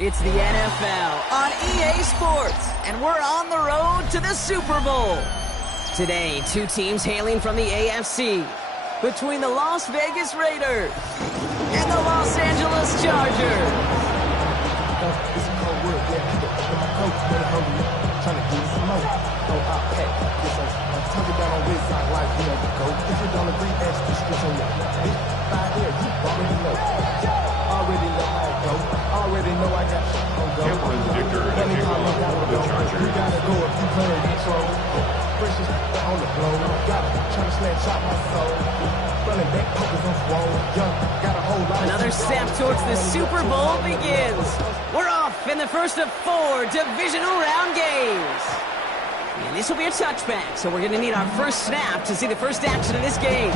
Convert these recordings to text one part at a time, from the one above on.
It's the NFL on EA Sports, and we're on the road to the Super Bowl. Today, two teams hailing from the AFC, between the Las Vegas Raiders and the Los Angeles Chargers. It's a cold world, yeah. My coach, really hungry, trying to get some more. Talk about on this side, like, you know, go. If you don't agree, ask the streets on your bitch. Right here, you already know. Already know how it go. Already know I got shit on go. Victor, You gotta go if you play control. Precious on the floor. Trying to snatch out my soul. Running back, focus on swole. Young, got a whole lot. Another step towards the Super Bowl begins. We're off in the first of 4 divisional round games. And this will be a touchback, so we're going to need our first snap to see the first action of this game.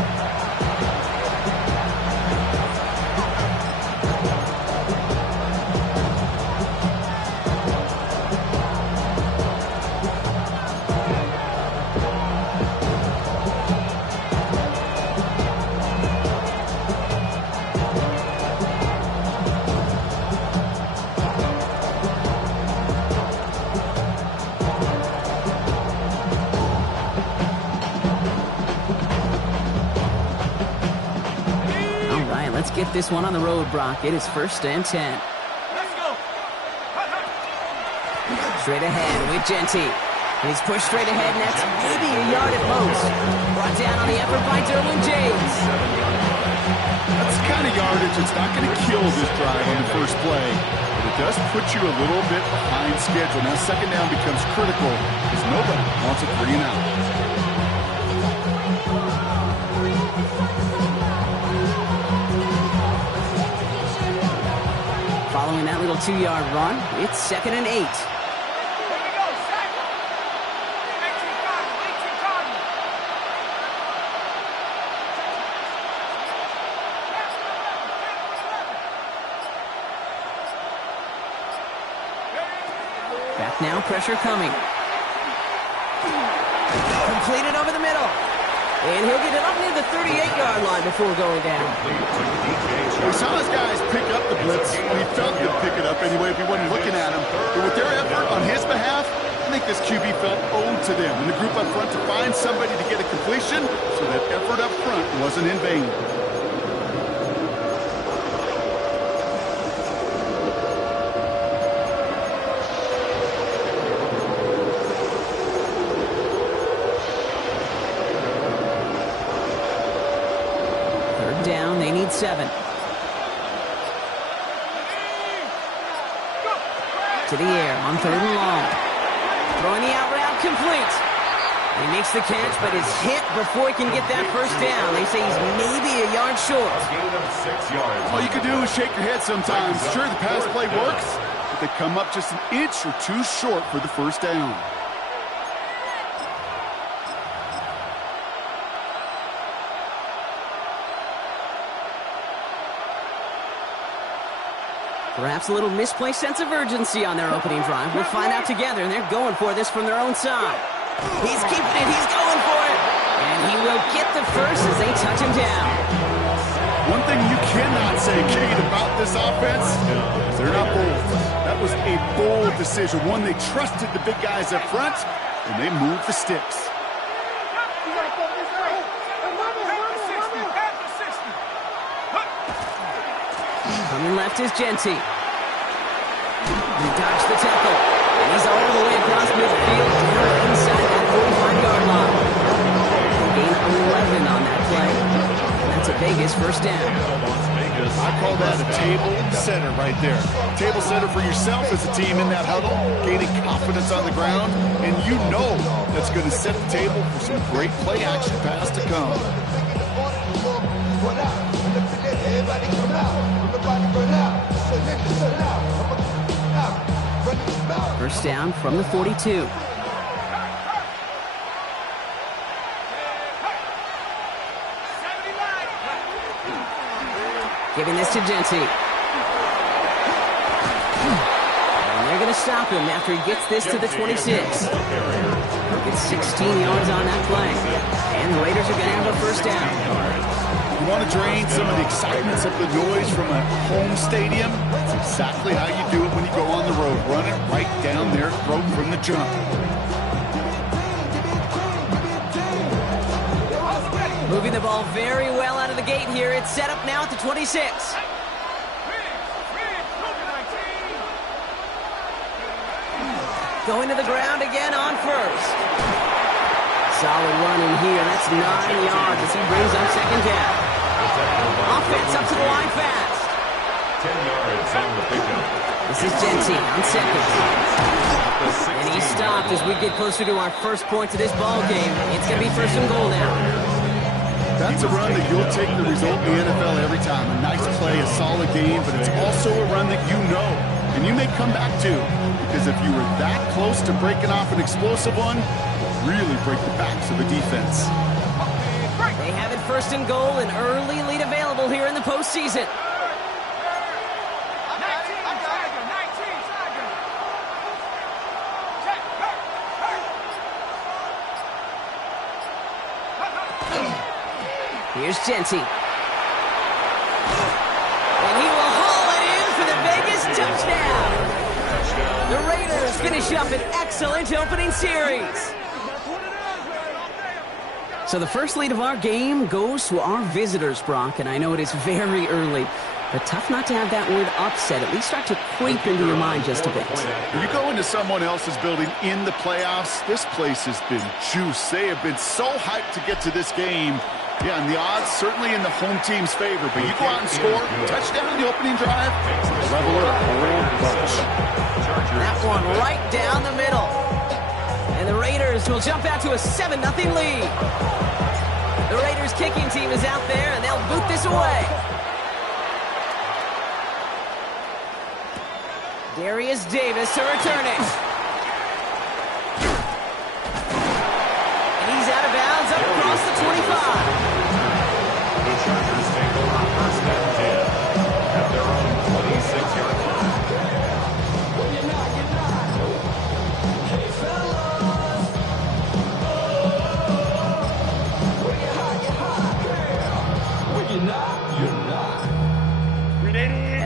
Let's get this one on the road, Brock. It is 1st and 10. Let's go. Straight ahead with Genty. He's pushed straight ahead, and that's maybe a yard at most. Brought down on the effort by Derwin James. That's the kind of yardage that's not going to kill this drive on the first play, but it does put you a little bit behind schedule. Now second down becomes critical because nobody wants a 3 and out. Following that little 2-yard run, it's 2nd and 8. Back now, pressure coming. Completed over the middle. And he'll get it up near the 38-yard line before going down. We saw his guys pick up the blitz, and he felt he'd pick it up anyway if he wasn't looking at him. But with their effort on his behalf, I think this QB felt owed to them and the group up front to find somebody to get a completion, so that effort up front wasn't in vain. Down, they need 7. To the air on 3rd and long. Throwing the out route complete. He makes the catch, but is hit before he can get that first down. They say he's maybe a yard short. All you can do is shake your head sometimes. Sure, the pass play works, but they come up just an inch or 2 short for the first down. Perhaps a little misplaced sense of urgency on their opening drive. We'll find out together, and they're going for this from their own side. He's keeping it. He's going for it. And he will get the first as they touch him down. One thing you cannot say, Kate, about this offense is they're not bold. That was a bold decision. One, they trusted the big guys up front, and they moved the sticks. Coming left is Genty. He dodged the tackle. And he's all the way across midfield down inside that 45-yard line. Gain 11 on that play. And that's a Vegas first down. I call that a table setter right there. Table setter for yourself as a team in that huddle, gaining confidence on the ground, and you know that's going to set the table for some great play action pass to come. First down from the 42. Giving this to Genty. And they're going to stop him after he gets this to the 26. He'll get 16 yards on that play. And the Raiders are going to have a first down. You want to drain some of the excitement, some of the noise from a home stadium? That's exactly how you do it when you go on the road. Run it right down their throat from the jump. Moving the ball very well out of the gate here. It's set up now at the 26. Going to the ground again on first. Solid run in here. That's 9 yards as he brings up second down. Offense up to the line fast. 10 yards on the pickup. This is Genty on second. And he stopped as we get closer to our first point to this ball game. It's going to be first and goal now. That's a run that you'll take the result in the NFL every time. A nice play, a solid game, but it's also a run that you know and you may come back to. Because if you were that close to breaking off an explosive one, really break the backs of the defense. They have it first and goal, an early lead available here in the postseason. Here's Genty. And he will haul it in for the Vegas touchdown. The Raiders finish up an excellent opening series. So the first lead of our game goes to our visitors, Brock, and I know it is very early, but tough not to have that word upset at least start to creep into your mind just a bit. When you go into someone else's building in the playoffs, this place has been juiced. They have been so hyped to get to this game. Yeah, and the odds certainly in the home team's favor, but you go out and score, touchdown in the opening drive, level it up a whole bunch. That one right down the middle. And the Raiders will jump out to a 7-0 lead. The Raiders kicking team is out there, and they'll boot this away. Darius Davis to return it. And he's out of bounds up across the 25. The Chargers take over first and 10 at their own 26-yard line.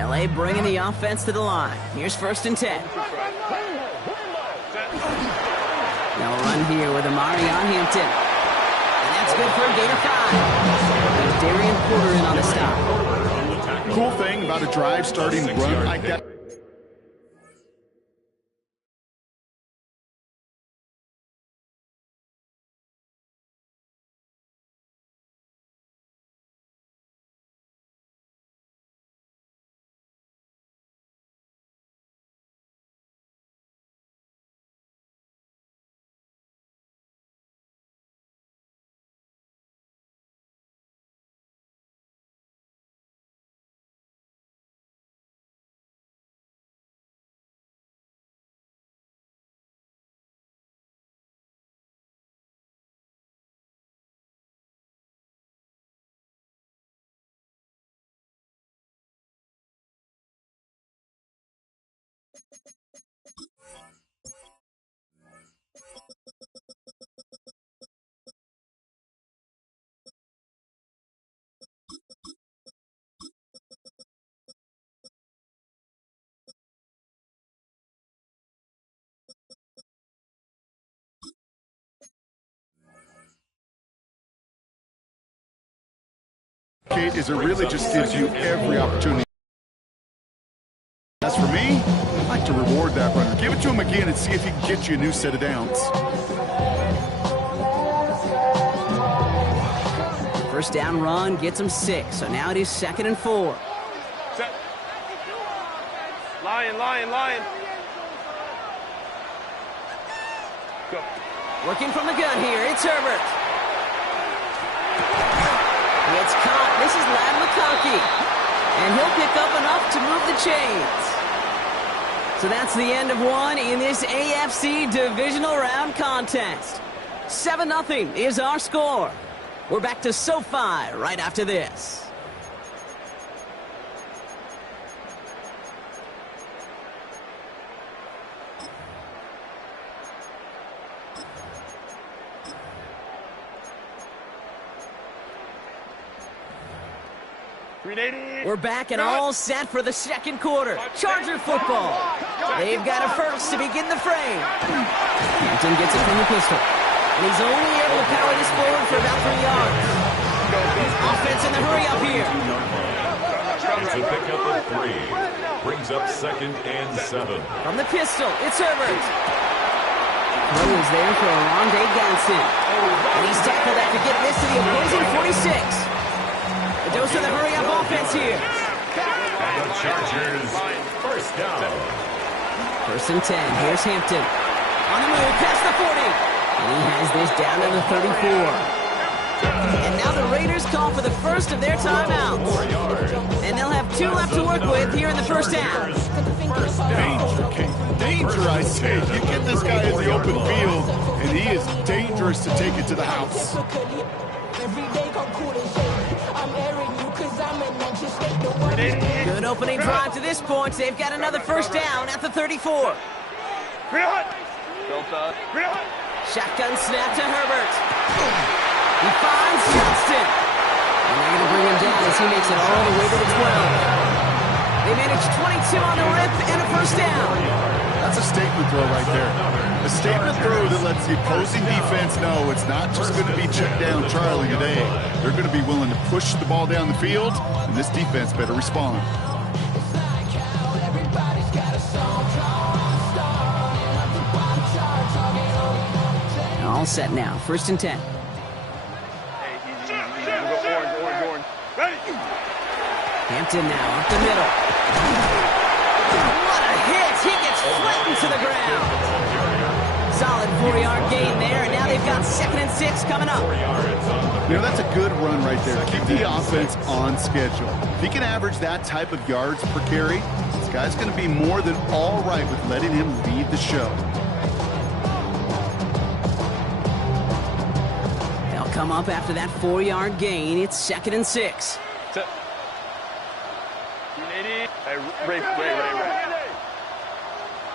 LA bringing the offense to the line. Here's first and 10. They'll run here with Amari on Hampton. And that's good for a gain of 5. Darian Porter in on the stop. Cool thing about a drive starting run like that. Kate, is it really just gives you every opportunity. As for me, I'd like to reward that runner. Give it to him again and see if he can get you a new set of downs. First down run gets him 6, so now it is 2nd and 4. Set. Lion. Go. Working from the gun here, it's Herbert. It's caught. This is Lad McConkey. And he'll pick up enough to move the chains. So that's the end of one in this AFC divisional round contest. 7-0 is our score. We're back to SoFi right after this. We're back and all set for the second quarter. Charger football. They've got a first to begin the frame. Hampton gets it from the pistol. And he's only able to power this forward for about 3 yards. Offense in the hurry up here. It's a pickup of 3. Brings up 2nd and 7. From the pistol, it's Herbert. Throw is there for Rondé Ganson. And he's tackled after getting this to the opposing 46. A dose of the hurry-up offense here. And the Chargers, first down. 1st and 10. Here's Hampton. On the move, past the 40. And he has this down to the 34. And now the Raiders call for the first of their timeouts. And they'll have 2 left to work with here in the first half. Danger, Kate. Danger, I say. You get this guy in the open field, and he is dangerous to take it to the house. Good opening drive to this point. They've got another first down at the 34. Shotgun snap to Herbert. He finds Johnston. And they're going to bring him down as he makes it all the way to the 12. They manage 22 on the rip and a first down. That's a statement throw right there. A statement throw that lets the opposing defense know it's not just going to be check down Charlie today. They're going to be willing to push the ball down the field, and this defense better respond. All set now. 1st and 10. Hampton now up the middle. What a hit! He gets flattened to the ground. Solid 4-yard gain there, and now they've got 2nd and 6 coming up. You know, that's a good run right there. Keep the offense on schedule. If he can average that type of yards per carry, this guy's going to be more than all right with letting him lead the show. They'll come up after that 4-yard gain. It's 2nd and 6. Hey, Ray.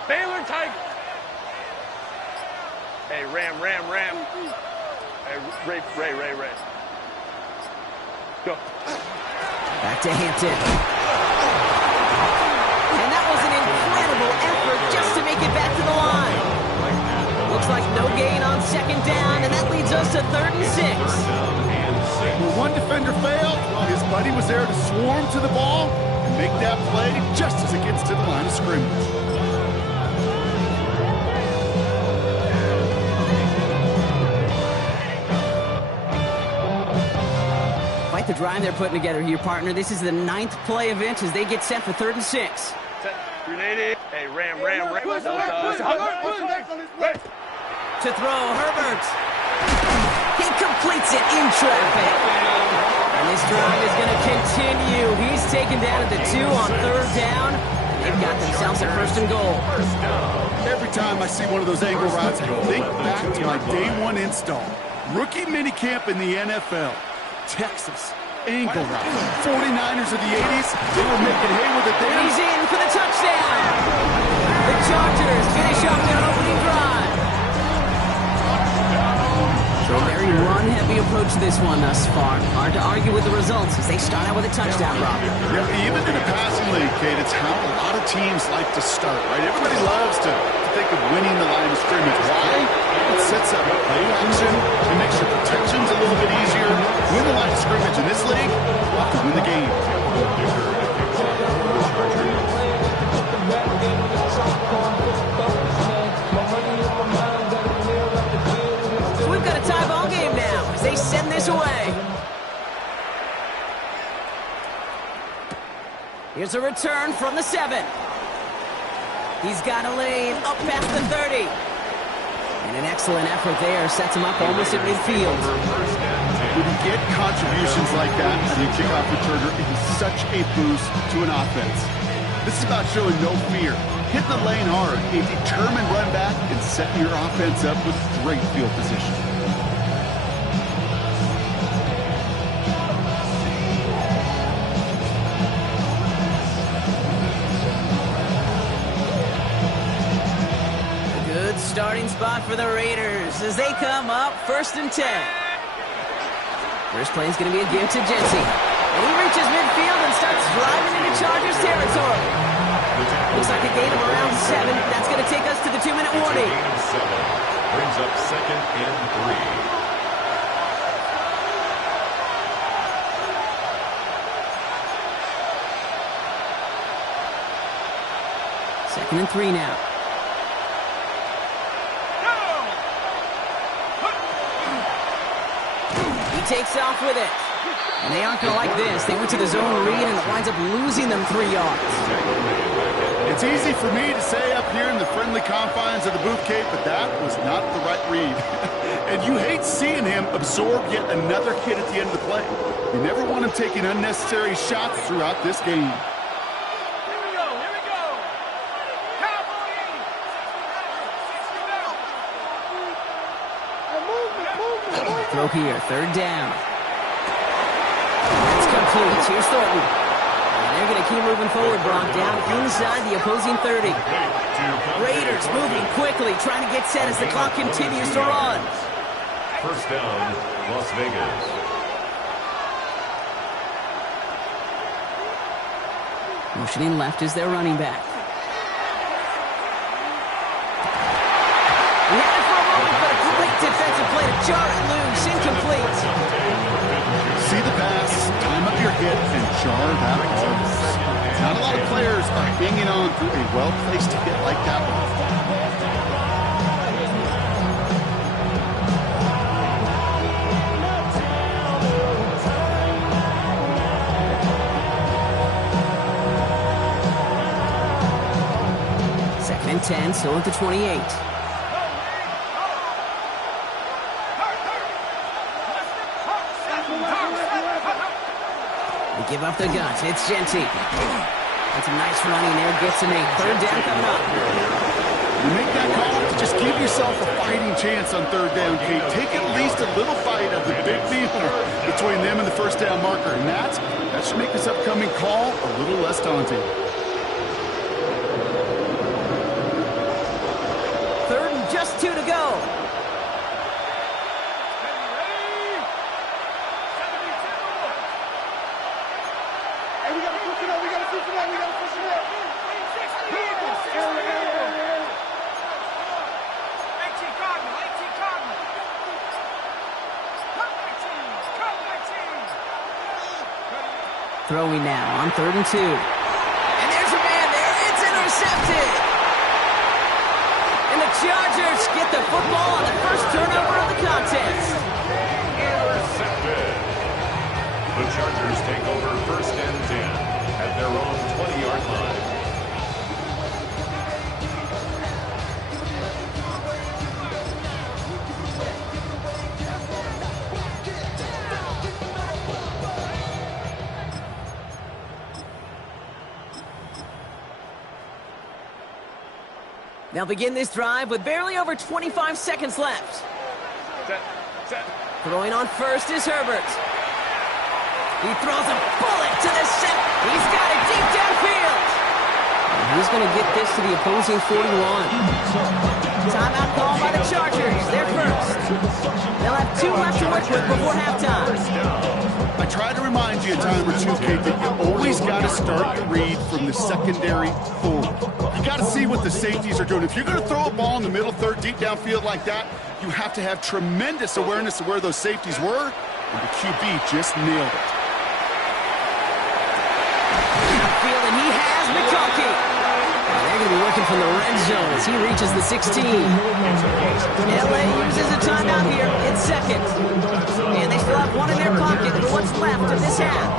Baylor Tiger. Hey, Ram. Hey, Ray. Go. Back to Hampton. And that was an incredible effort just to make it back to the line. Looks like no gain on 2nd down, and that leads us to 3rd and 6. When one defender failed, his buddy was there to swarm to the ball and make that play just as it gets to the line of scrimmage. Quite the drive they're putting together here, partner. This is the 9th play of inch as they get set for 3rd and 6. Set. Grenade. Hey, Ram. To throw, Herbert. He completes it in traffic. And this drive is going to continue. He's taken down at the 2 on 3rd down. They've got themselves a 1st and goal. Every time I see one of those angle routes, I think back to my day 1 install. Rookie minicamp in the NFL. Texas. Angle route. 49ers of the 80s. They were making hay with it there. He's in for the touchdown. The Chargers finish off their opening drive. So a very run-heavy approach to this one thus far. Hard to argue with the results as they start out with a touchdown, Rob. Yeah, even in a passing league, Kate, it's how a lot of teams like to start, right? Everybody loves to think of winning the line of scrimmage. Why? It sets up play action. It makes your protections a little bit easier. Win the line of scrimmage in this league, we'll have to win the game. So we've got a tie ball game now as they send this away. Here's a return from the 7. He's got a lane up past the 30. And an excellent effort there sets him up almost at midfield. When you get contributions like that as you kickoff returner, it is such a boost to an offense. This is about showing no fear. Hit the lane hard, a determined run back, and setting your offense up with great field position. Starting spot for the Raiders as they come up 1st and 10. First play is going to be a give to Jency. And he reaches midfield and starts driving into Chargers territory. Looks like a gain of around 7. That's going to take us to the 2-minute warning. Gain of 7. Brings up 2nd and 3. Second and 3 now. He takes off with it. And they aren't going to like this. They went to the zone read, and it winds up losing them 3 yards. It's easy for me to say up here in the friendly confines of the booth, Kate, but that was not the right read. And you hate seeing him absorb yet another hit at the end of the play. You never want him taking unnecessary shots throughout this game. Throw here, 3rd down. That's complete. Here's Thornton. And they're going to keep moving forward, Brock, down inside the opposing 30. Raiders moving quickly, trying to get set as the clock continues to run. 1st down, Las Vegas. Motioning left is their running back. He had it for a moment, but a great defensive play to jar it loose. Incomplete. See the pass, time up your hit, and jar that ball loose. Not a lot of players are hanging on through a well-placed hit like that one. Second and 10, still at the 28. Give up the guts. It's Genty. That's a nice running there. Gets an 8. 3rd down coming up. You make that call to just give yourself a fighting chance on 3rd down, Kate. Take at least a little bite of the big deal between them and the 1st down marker. And that should make this upcoming call a little less daunting. 3rd and just 2 to go. Throwing now on 3rd and 2. And there's a man there. It's intercepted. And the Chargers get the football on the first turnover of the contest. Intercepted. The Chargers take over 1st and 10 at their own 20-yard line. They'll begin this drive with barely over 25 seconds left. Set. Throwing on 1st is Herbert. He throws a bullet to the center. He's got it deep downfield. And he's going to get this to the opposing 41. Timeout call by the Chargers. They're first. They'll have 2 left to work with before halftime. I try to remind you a time or two, Kate, that you always got to start the read from the secondary forward. You got to see what the safeties are doing. If you're going to throw a ball in the middle 3rd deep downfield like that, you have to have tremendous awareness of where those safeties were, and the QB just nailed it. And he has McConkey. They're going to be working from the red zone as he reaches the 16. LA uses a timeout here. It's 2nd. And they still have 1 in their pocket for what's left of this half.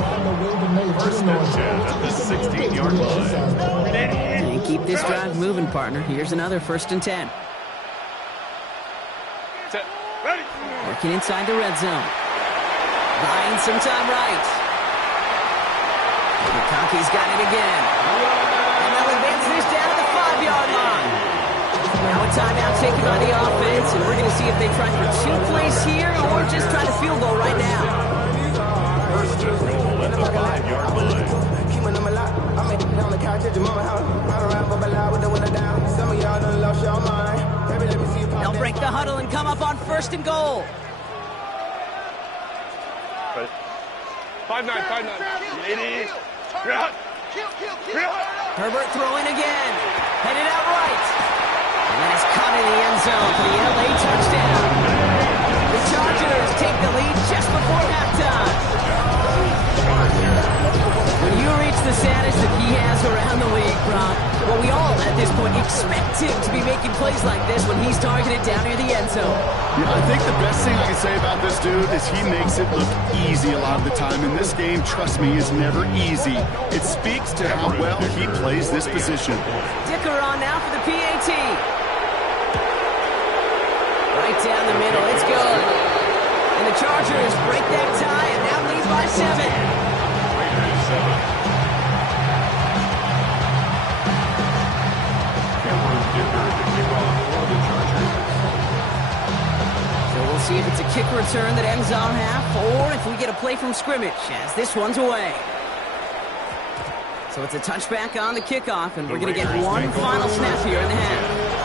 1st and 10 at the 16-yard line. And keep this drive moving, partner. Here's another 1st and 10. Set. Ready. Working inside the red zone. Buying some time right. McConkey's got it again. And they'll advance this down to the 5-yard line. Now a timeout taken by the offense, and we're going to see if they try for 2 plays here or just try to field goal right now. 1st and goal at the 5-yard line. They'll break the huddle and come up on 1st and goal. Ready. 5-9. Ladies. Herbert throwing again. Headed out right. And that is caught in the end zone for the LA touchdown. The Chargers take the lead just before halftime. When you reach the status that he has around the league, Brock, well, we all at this point expect him to be making plays like this when he's targeted down near the end zone. Yeah, I think the best thing I can say about this dude is he makes it look easy a lot of the time. And this game, trust me, is never easy. It speaks to how well he plays this position. Dicker on now for the PAT. Right down the middle, it's good. And the Chargers break that tie and now lead by 7. So we'll see if it's a kick return that ends on half or if we get a play from scrimmage as this one's away. So it's a touchback on the kickoff, and we're going to get one final snap here in the half.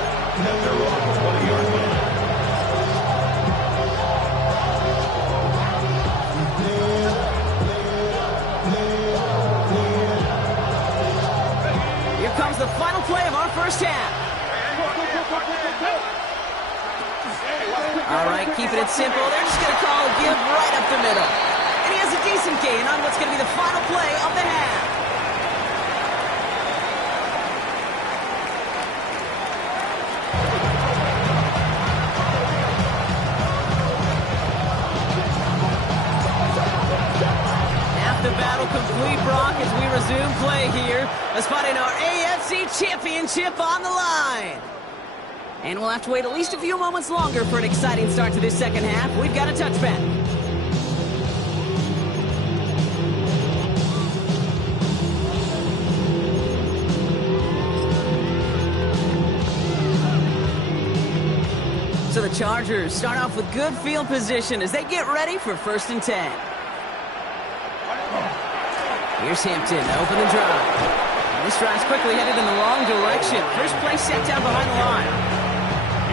Comes the final play of our first half. All right, keeping it simple. They're just going to call a give right up the middle. And he has a decent gain on what's going to be the final play of the half. The battle complete, Brock, as we resume play here. A spot in our AFC Championship on the line. And we'll have to wait at least a few moments longer for an exciting start to this second half. We've got a touchback. So the Chargers start off with good field position as they get ready for 1st and 10. Here's Hampton to open the drive. And this drive's quickly headed in the wrong direction. First play set down behind the line.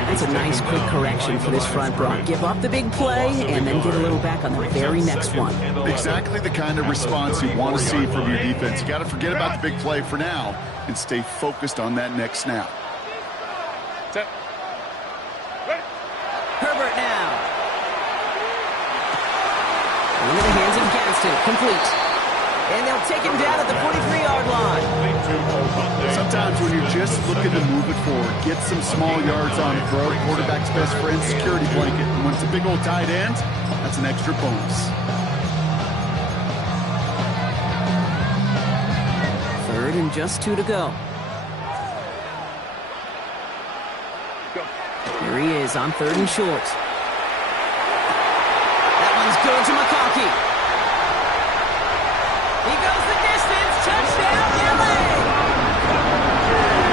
That's a nice quick correction for this front, Brock. Give up the big play and then get a little back on the very next one. Exactly the kind of response you want to see from your defense. You got to forget about the big play for now and stay focused on that next snap. Set. Ready. Herbert now. Into the hands of Gaston. Complete. And they'll take him down at the 43-yard line. Sometimes when you're just looking to move it forward, get some small yards on the throw, quarterback's best friend, security blanket. And when it's a big old tight end, that's an extra bonus. 3rd and just 2 to go. Here he is on 3rd and short. That one's good to McConkey. He goes the distance. Touchdown, LA!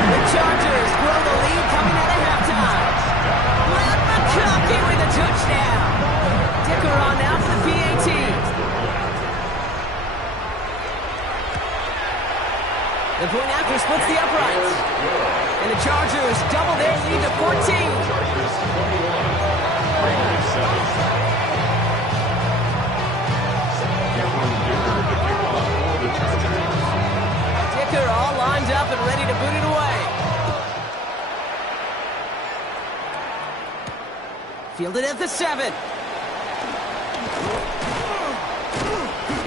The Chargers grow the lead coming out of halftime. Matt McConkey with a touchdown. Dicker on now for the PAT. The point after splits the uprights. And the Chargers double their lead to 14. Dicker all lined up and ready to boot it away. Fielded at the 7.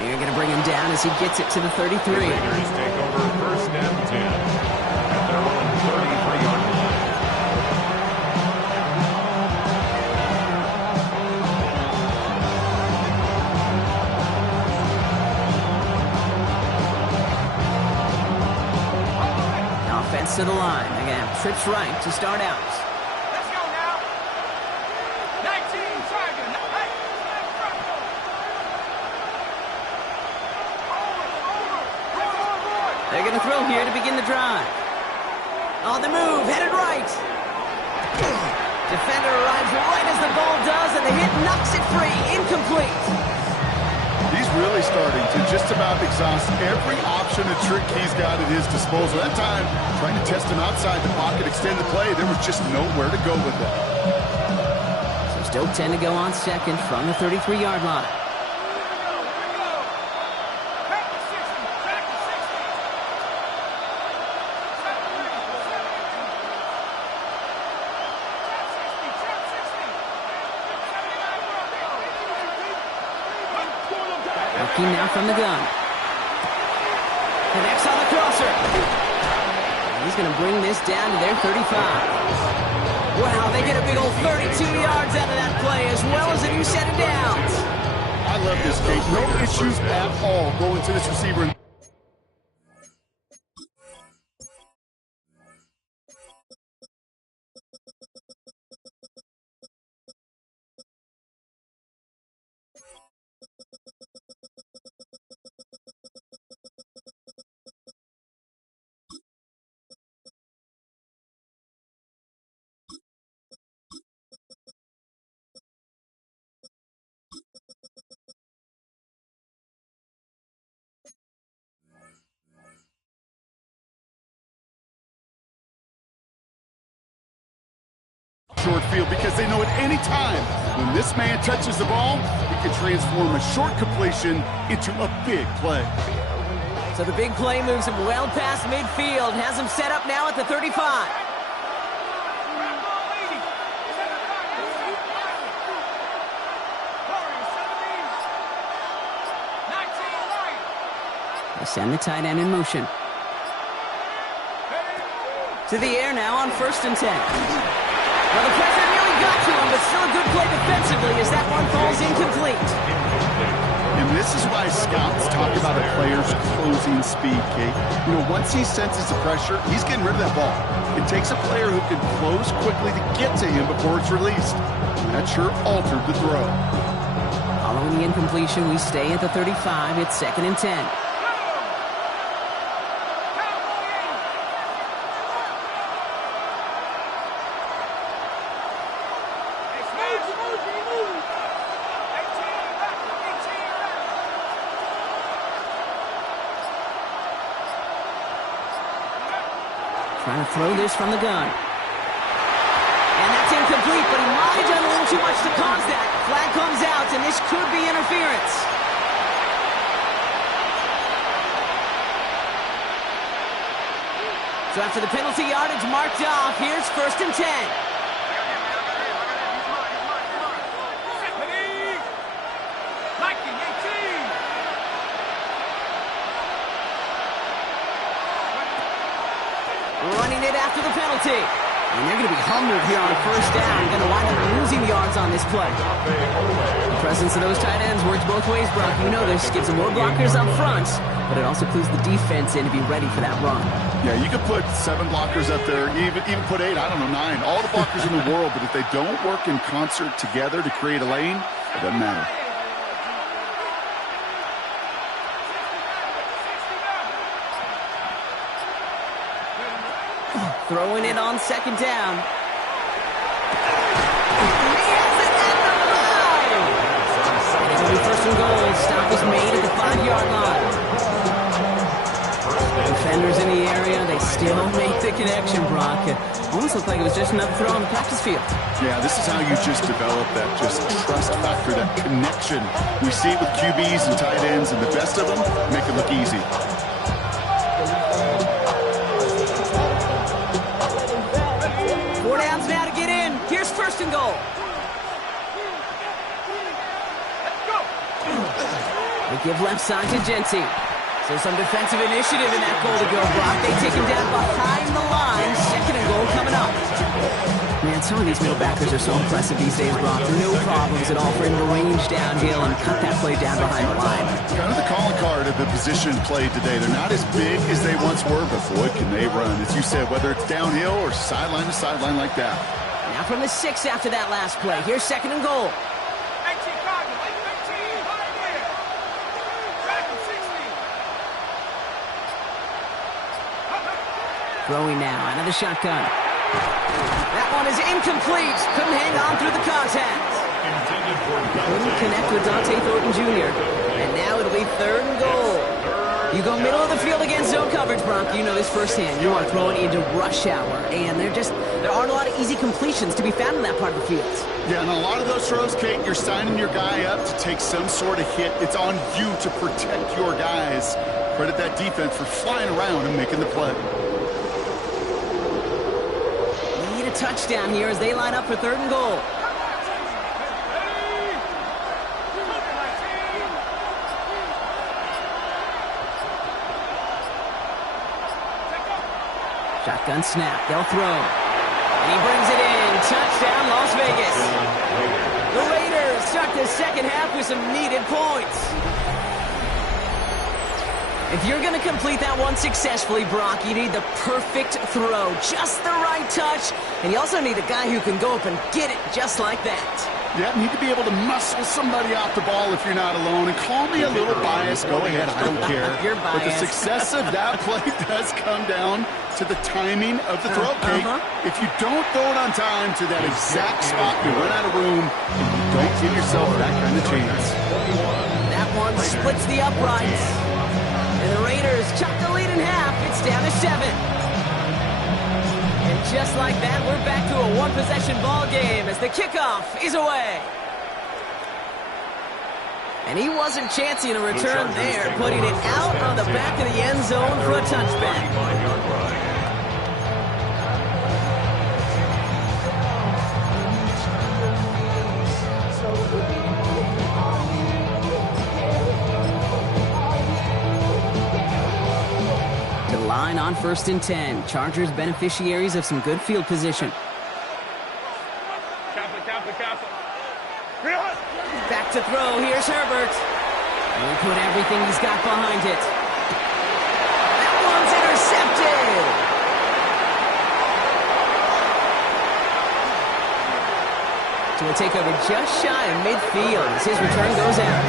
You're going to bring him down as he gets it to the 33. Take over 1st and 10 at their own 33-yard line. Offense to the line. They're going to have trips right to start out. Let's go now. 19, Tiger. They're going to throw here to begin the drive. On the move, headed right. Defender arrives right as the ball does, and the hit knocks it free. Incomplete. He's really starting to just about exhaust every option and trick he's got at his disposal. That time, trying to test him outside the pocket, extend the play, there was just nowhere to go with it. So still 10 to go on 2nd from the 33-yard line. Looking now from the gun. Connects on the crosser. He's going to bring this down to their 35. Wow, they get a big old 32 yards out of that play, as well as a new set of downs. I love this, Kate. No issues at all going to this receiver. Short field because they know at any time when this man touches the ball, he can transform a short completion into a big play. So the big play moves him well past midfield, has him set up now at the 35. They send the tight end in motion. To the air now on 1st and 10. Well, the pressure nearly got to him, but still a good play defensively as that one falls incomplete. And this is why scouts talk about a player's closing speed, Kate. You know, once he senses the pressure, he's getting rid of that ball. It takes a player who can close quickly to get to him before it's released. That sure altered the throw. Following the incompletion, we stay at the 35. It's 2nd and 10. Trying to throw this from the gun. And that's incomplete, but he might have done a little too much to cause that. Flag comes out, and this could be interference. So after the penalty yardage marked off, here's 1st and 10. Running it after the penalty. And they're going to be humbled here on 1st down. Going to wind up losing yards on this play. The presence of those tight ends works both ways, Brock. You know this. Gives them more blockers up front, but it also clues the defense in to be ready for that run. Yeah, you could put 7 blockers up there, even put 8, I don't know, 9. All the blockers in the world, but if they don't work in concert together to create a lane, it doesn't matter. Throwing it on 2nd down. And it'll be 1st and goal. Stop is made at the 5-yard line. Defenders in the area, they still make the connection, Brock. It almost looked like it was just another throw on the practice field. Yeah, this is how you just develop that just trust factor, that connection. We see it with QBs and tight ends, and the best of them make it look easy. Here's 1st and goal. They give left side to Genty. So some defensive initiative in that goal to go, Brock. They take him down behind the line. 2nd and goal coming up. Man, some of these middle backers are so impressive these days, Brock. No problems at all for him to range downhill and cut that play down behind the line. Kind of the calling card of the position played today. They're not as big as they once were, but boy, can they run. As you said, whether it's downhill or sideline to sideline like that. Now from the 6 after that last play. Here's 2nd and goal. Throwing now out of the shotgun. That one is incomplete. Couldn't hang on through the contact. Couldn't connect with Dante Thornton Jr. And now it'll be 3rd and goal. You go middle of the field against zone coverage, Bronk. You know this firsthand. You want to throw it into rush hour. And there aren't a lot of easy completions to be found in that part of the field. Yeah, and a lot of those throws, Kate, you're signing your guy up to take some sort of hit. It's on you to protect your guys. Credit that defense for flying around and making the play. Need a touchdown here as they line up for 3rd and goal. Shotgun snap. They'll throw. And he brings it in. Touchdown, Las Vegas. The Raiders start the second half with some needed points. If you're going to complete that one successfully, Brock, you need the perfect throw. Just the right touch. And you also need a guy who can go up and get it just like that. Yeah, need to be able to muscle somebody off the ball if you're not alone. And call me a little biased. Go ahead, I don't care. You're biased. But the success of that play does come down to the timing of the throw, Kate. If you don't throw it on time to that exact spot, you run out of room, and you don't give yourself that kind of chance. That one splits the uprights. And the Raiders chop the lead in half. It's down to 7. And just like that, we're back to a one-possession ball game as the kickoff is away. And he wasn't chancing a return there, putting it out on the back of the end zone for a touchback. Line on 1st and 10. Chargers beneficiaries of some good field position. Back to throw. Here's Herbert. And he put everything he's got behind it. That one's intercepted. So we'll take over just shy of midfield as his return goes out.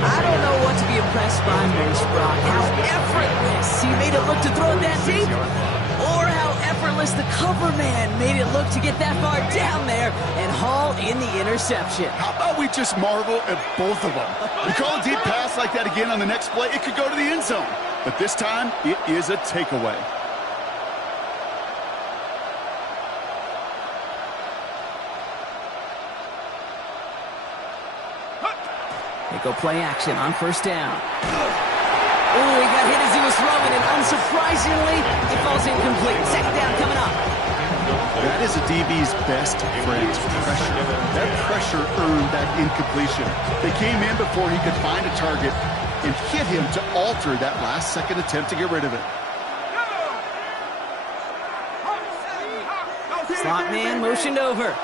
I don't know what to be impressed by most, Brock. How effortless he made it look to throw it that deep, or how effortless the cover man made it look to get that far down there and haul in the interception. How about we just marvel at both of them? You call a deep pass like that again on the next play, it could go to the end zone. But this time, it is a takeaway. They go play action on 1st down. Oh, he got hit as he was throwing, and unsurprisingly, it falls incomplete. 2nd down coming up. That is a DB's best friend, pressure. That pressure earned that incompletion. They came in before he could find a target and hit him to alter that last-second attempt to get rid of it. Slot man motioned over.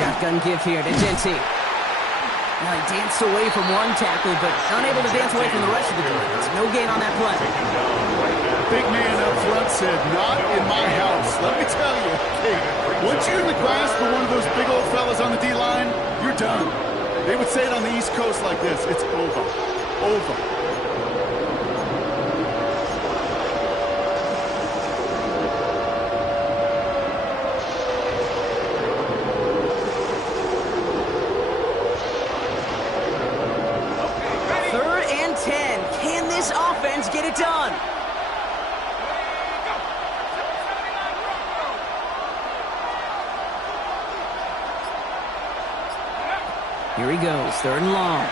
Shotgun give here to Genty. Now he danced away from one tackle, but unable to dance away from the rest of the defense. No gain on that play. Big man up front said, not in my house. Let me tell you, hey, once you're in the grasp of one of those big old fellas on the D-line, you're done. They would say it on the East Coast like this. It's over. Over. Get it done. Here he goes, 3rd and long.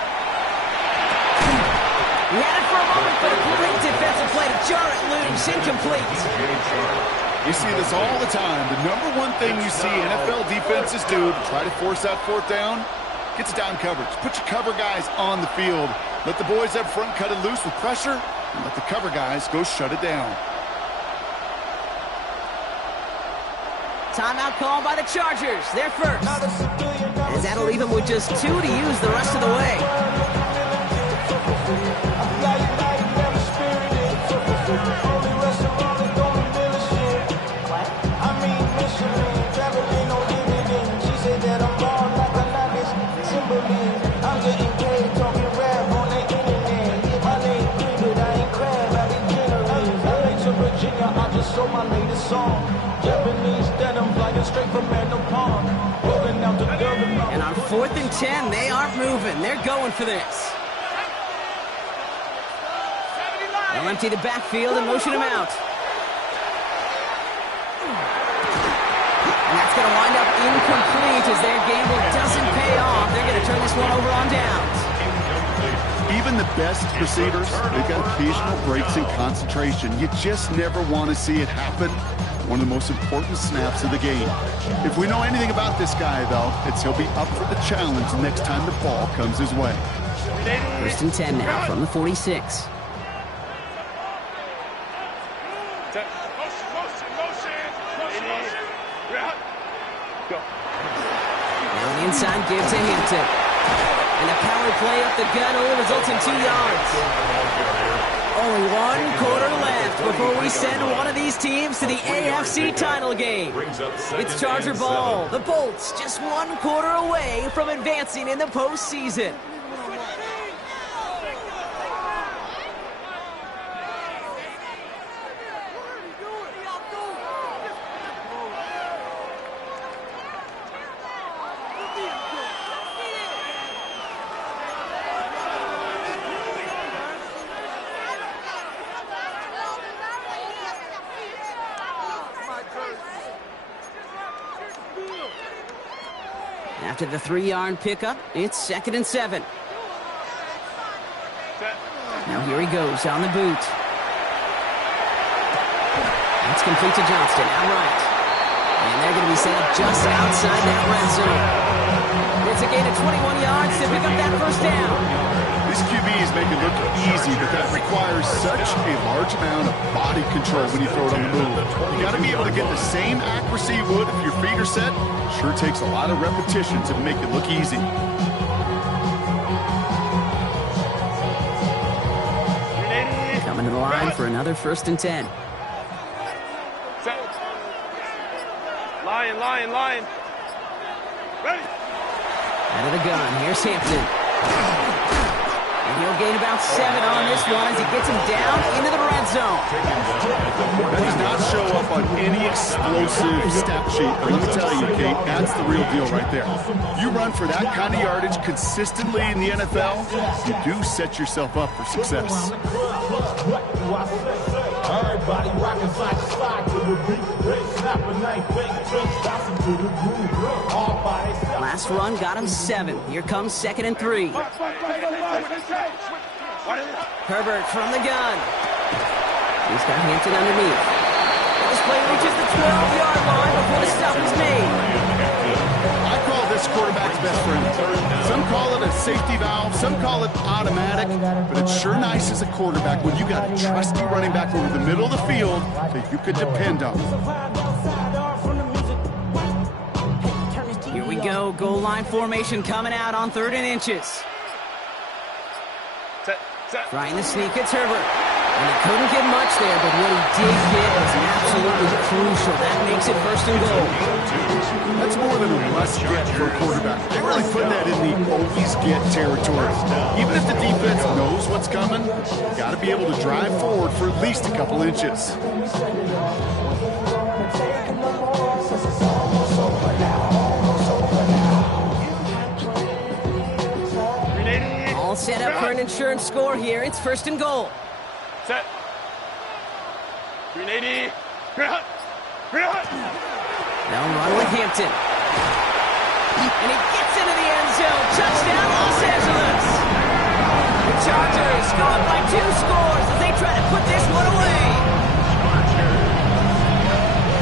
He had it for a moment, but a great defensive play to jar it loose, incomplete. You see this all the time. The number one thing you see NFL defenses do to try to force that 4th down, gets down coverage. Put your cover guys on the field. Let the boys up front cut it loose with pressure, and let the cover guys go shut it down. Timeout call by the Chargers. They're first. As that'll leave them with just 2 to use the rest of the way. And on 4th and 10, they aren't moving. They're going for this. They'll empty the backfield and motion him out. And that's going to wind up incomplete as their gamble doesn't pay off. They're going to turn this one over on downs. Even the best receivers, they've got occasional breaks in concentration. You just never want to see it happen. One of the most important snaps of the game. If we know anything about this guy, though, it's he'll be up for the challenge next time the ball comes his way. First and 10 now from the 46. Now the inside give to Hampton. And a power play up the gut only results in 2 yards. Only 1 quarter left before we send one of these teams to the AFC title game. It's Charger ball. The Bolts just 1 quarter away from advancing in the postseason. After the 3-yard pickup, it's 2nd and 7. Now here he goes on the boot. That's complete to Johnston, outright. And they're going to be set up just outside that red zone. It's a gain of 21 yards to pick up that first down. These QBs make it look easy, but that requires such a large amount of body control when you throw it on the move. You got to be able to get the same accuracy you would if your feet are set. Sure takes a lot of repetition to make it look easy. Coming to the line for another 1st and 10. Lion. Ready. Out of the gun, here's Hampton. And he'll gain about 7 on this one as he gets him down into the red zone. That does not show up on any explosive stat sheet, but let me tell you, Kate, that's the real deal right there. You run for that kind of yardage consistently in the NFL, you do set yourself up for success. Everybody rockin' side to side to the beat. Red snap a knife, bang, trench, bouncing to the groove. All by itself. Last run got him 7. Here comes 2nd and 3. Herbert from the gun. He's got Hampton underneath. This play reaches the 12-yard line before the stop is made. I call this quarterback's best friend. Some call it a safety valve, some call it automatic, but it's sure nice as a quarterback when you got a trusty running back over the middle of the field that you could depend on. Here we go, goal line formation coming out on 3rd and inches. Trying to sneak, it's Herbert. And he couldn't get much there, but what he did get was absolutely crucial. That makes it 1st and goal. That's more than a must-get for a quarterback. They really put that in the always-get territory. Even if the defense knows what's coming, you got to be able to drive forward for at least a couple inches. All set up for an insurance score here. It's 1st and goal. Set. 380. They'll run with Hampton. And he gets into the end zone. Touchdown, Los Angeles. The Chargers go up by 2 scores as they try to put this one away.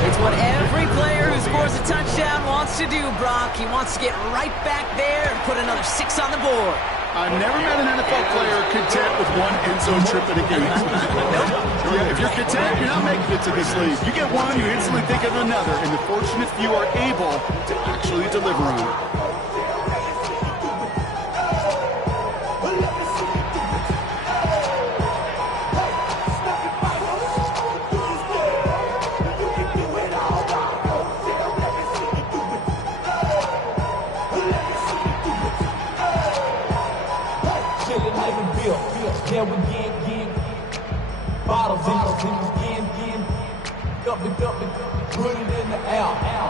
It's what every player who scores a touchdown wants to do, Brock. He wants to get right back there and put another 6 on the board. I've never met an NFL player content with 1 end zone trip in a game. Yeah, if you're content, you're not making it to this league. You get one, you instantly think of another, and the fortunate few are able to actually deliver on it. Yeah, we get bottles in, up it, put it in the air,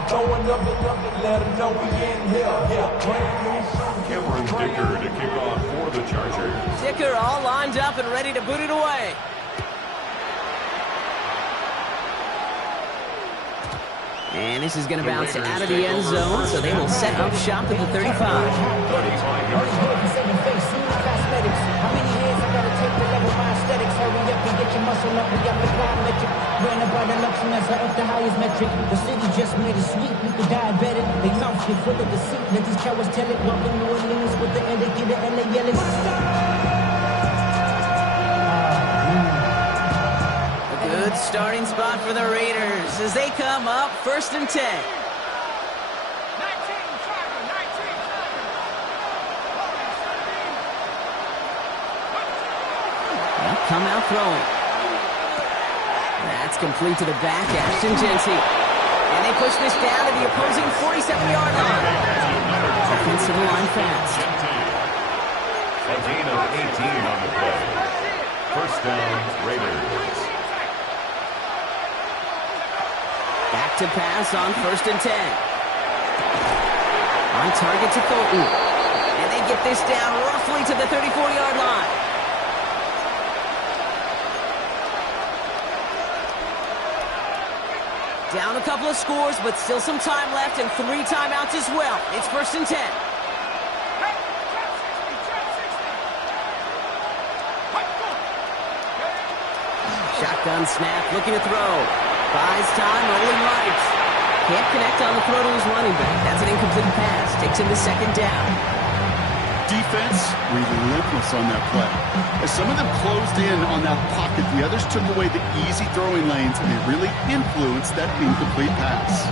throwing up it, let them know we in here, yeah, Cameron Dicker to kick off for the Chargers. Dicker all lined up and ready to boot it away. And this is going to bounce out of the end zone, so they will set up shop at the 35. 35 yards. How many hands I gotta take to level my aesthetics? Hurry up and get your muscle up, we got the biometric. Ran up by the luxuries, I up the highest metric. The city just made it sweet with the diabetic. They mouth get full of deceit, let these cowards tell it. Walking New Orleans with the indicator and they yelling. starting spot for the Raiders as they come up 1st and 10. They'll come out throwing. That's complete to the back, Ashton Genty. And they push this down to the opposing 47-yard line. Offensive line fast. A gain of 18 on the play. First down, Raiders. Back to pass on 1st and 10. On target to Fulton. And they get this down roughly to the 34-yard line. Down a couple of scores, but still some time left and 3 timeouts as well. It's 1st and 10. Shotgun snap, looking to throw. Buys time, rolling right. Can't connect on the throw to his running back. That's an incomplete pass. Takes him to 2nd down. Defense, relentless on that play. As some of them closed in on that pocket, the others took away the easy throwing lanes, and it really influenced that incomplete pass.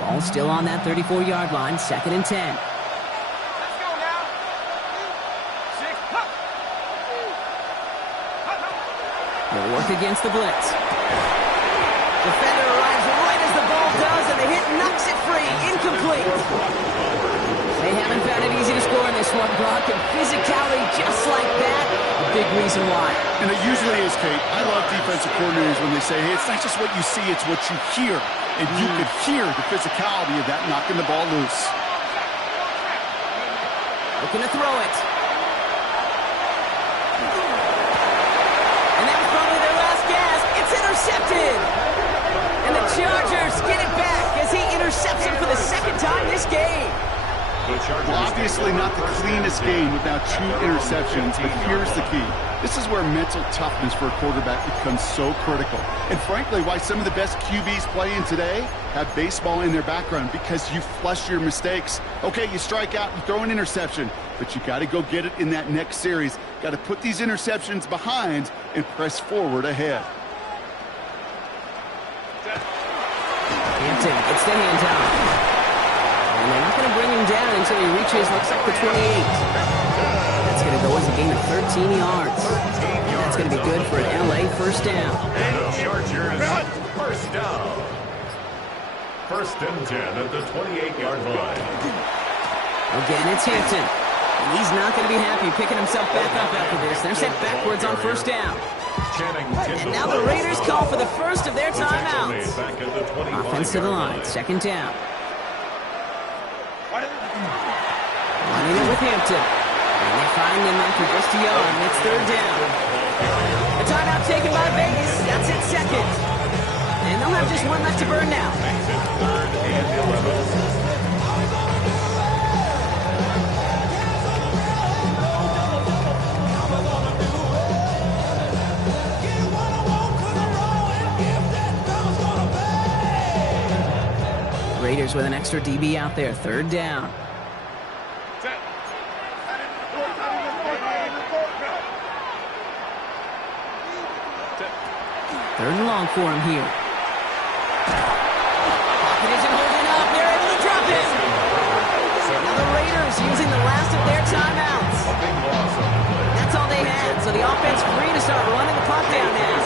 Ball still on that 34-yard line, 2nd and 10. Let's go now. 6. They'll work against the blitz. Defender arrives right as the ball does, and the hit knocks it free. Incomplete. They haven't found it easy to score in this one, Brock, and physicality just like that, a big reason why. And it usually is, Kate. I love defensive coordinators when they say, hey, it's not just what you see, it's what you hear. And you could hear the physicality of that knocking the ball loose. Looking to throw it. And that was probably their last gasp. It's intercepted. And the Chargers get it back as he intercepts him for the 2nd time this game. Well, obviously not the cleanest game without 2 interceptions, but here's the key. This is where mental toughness for a quarterback becomes so critical. And frankly, why some of the best QBs playing today have baseball in their background, because you flush your mistakes. Okay, you strike out, you throw an interception, but you got to go get it in that next series. Got to put these interceptions behind and press forward ahead. Hampton gets the handoff. And they're not going to bring him down until he reaches, looks like the 28. That's going to go as a gain of 13 yards. That's going to be good for an LA 1st down. Chargers, 1st down. 1st and 10 at the 28-yard line. Again, it's Hampton. And he's not going to be happy picking himself back up after this. They're set backwards on 1st down. And now the Raiders call for the first of their timeouts. Offense to the line, 2nd down. Running it with Hampton. And they find him after just a yard, and it's 3rd down. A timeout taken by Vegas. That's it, 2nd. And they'll have just 1 left to burn now. Makes it 3rd and 11. Raiders with an extra DB out there, 3rd down. Third and long for him here. Pocket isn't holding up. They're able to drop it. Now the Raiders using the last of their timeouts. That's all they had, so the offense free to start running the clock down now.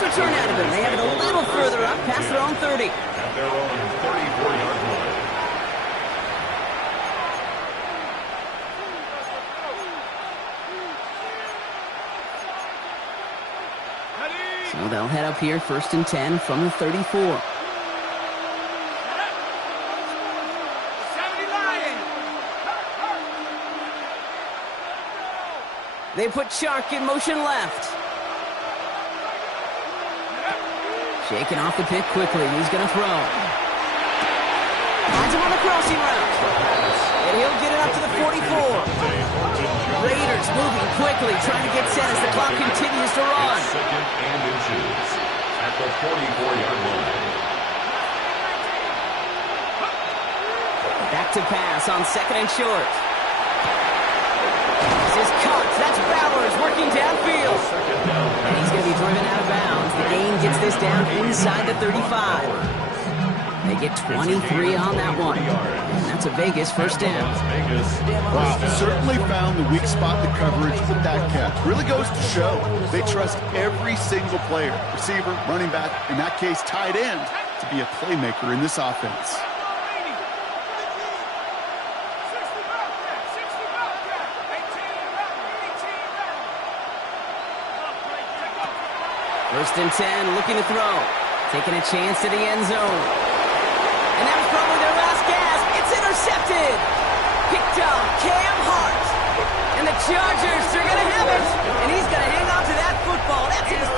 Return out of them. They have it a little further up, past their own 30. At their own 34-yard line. So they'll head up here, 1st and 10 from the 34. They put Shark in motion left. Shaking off the pick quickly. He's going to throw. Finds him on the crossing route. And he'll get it up to the 44. Raiders moving quickly, trying to get set as the clock continues to run. 2nd and inches at the 44-yard line. Back to pass on 2nd and short. This is caught. That's Bowers working downfield. Second down. And he's going to be driven out of bounds. The gain gets this down inside the 35. They get 23 on that one. And that's a Vegas first down. Wow, certainly found the weak spot in the coverage with that catch. Really goes to show they trust every single player, receiver, running back, in that case tight end, to be a playmaker in this offense. First and 10, looking to throw. Taking a chance to the end zone. And that was probably their last gasp. It's intercepted. Picked up Cam Hart. And the Chargers are going to have it. And he's going to